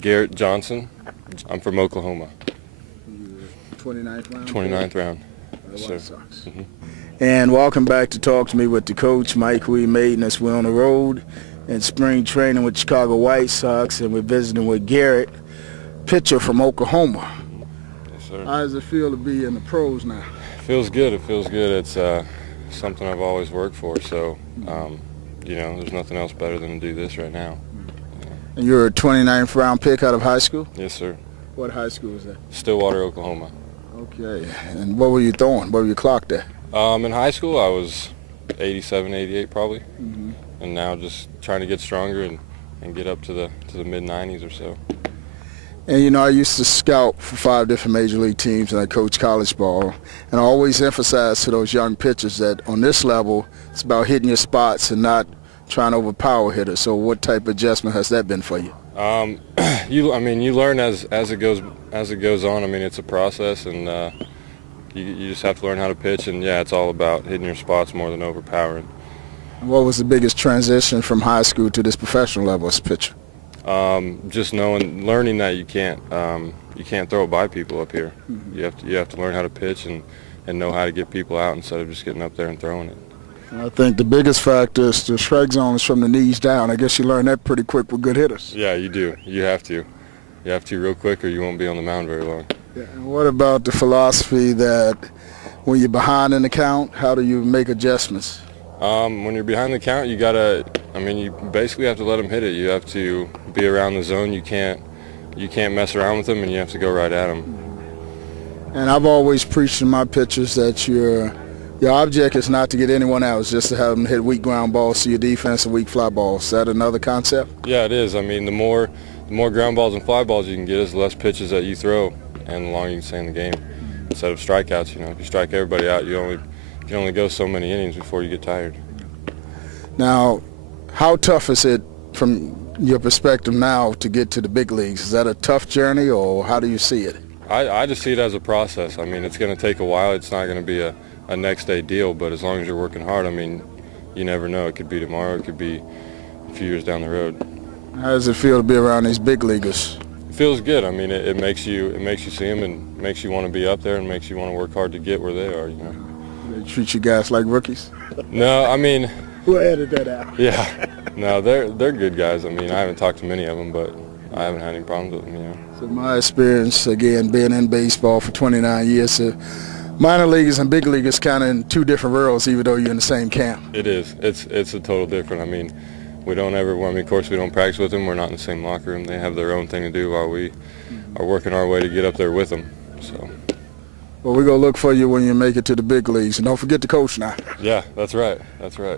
Garett Johnson. I'm from Oklahoma. 29th round? 29th round. Yes, White Sox. Mm-hmm. And welcome back to Talk to Me with the coach, Mike Mayden, as we're on the road in spring training with Chicago White Sox, and we're visiting with Garett, pitcher from Oklahoma. Yes, sir. How does it feel to be in the pros now? It feels good. It feels good. It's something I've always worked for, so there's nothing else better than to do this right now. And you're a 29th round pick out of high school? Yes, sir. What high school was that? Stillwater, Oklahoma. Okay. And what were you throwing? What were you clocked at? In high school, I was 87, 88 probably, Mm-hmm. and now just trying to get stronger and get up to the mid-90s or so. And I used to scout for 5 different major league teams, and I coach college ball. And I always emphasize to those young pitchers that on this level, it's about hitting your spots and not trying to overpower hitters. So what type of adjustment has that been for you? You learn as it goes on. I mean, it's a process, and you just have to learn how to pitch. And yeah, it's all about hitting your spots more than overpowering. What was the biggest transition from high school to this professional level as a pitcher? Just learning that you can't throw by people up here. Mm-hmm. You have to learn how to pitch and know how to get people out instead of just getting up there and throwing it. I think the biggest factor is the strike zone is from the knees down. I guess you learn that pretty quick with good hitters. Yeah, you do. You have to real quick, or you won't be on the mound very long. Yeah. And what about the philosophy that when you're behind in the count, how do you make adjustments? When you're behind the count, you basically have to let them hit it. You have to be around the zone. You can't mess around with them, and you have to go right at them. And I've always preached to my pitchers that your object is not to get anyone out, it's just to have them hit weak ground balls to your defense and weak fly balls. Is that another concept? Yeah, it is. I mean, the more ground balls and fly balls you can get is the less pitches that you throw, and the longer you can stay in the game. Instead of strikeouts, if you strike everybody out, you can only go so many innings before you get tired. Now, how tough is it from your perspective now to get to the big leagues? Is that a tough journey, or how do you see it? I just see it as a process. I mean, it's going to take a while. It's not going to be a next day deal, but as long as you're working hard, I mean, you never know. It could be tomorrow. It could be a few years down the road. How does it feel to be around these big leaguers? It feels good. I mean, it makes you see them and makes you want to be up there and makes you want to work hard to get where they are. They treat you guys like rookies? No, I mean. Who edited that out? Yeah, no, they're good guys. I mean, I haven't talked to many of them, but I haven't had any problems with them. So my experience, again, being in baseball for 29 years, minor leaguers and big leaguers kind of in 2 different worlds, even though you're in the same camp. It is. It's a total different. I mean, of course, we don't practice with them. We're not in the same locker room. They have their own thing to do while we are working our way to get up there with them. So. Well, we're going to look for you when you make it to the big leagues. And don't forget to coach now. Yeah, that's right. That's right.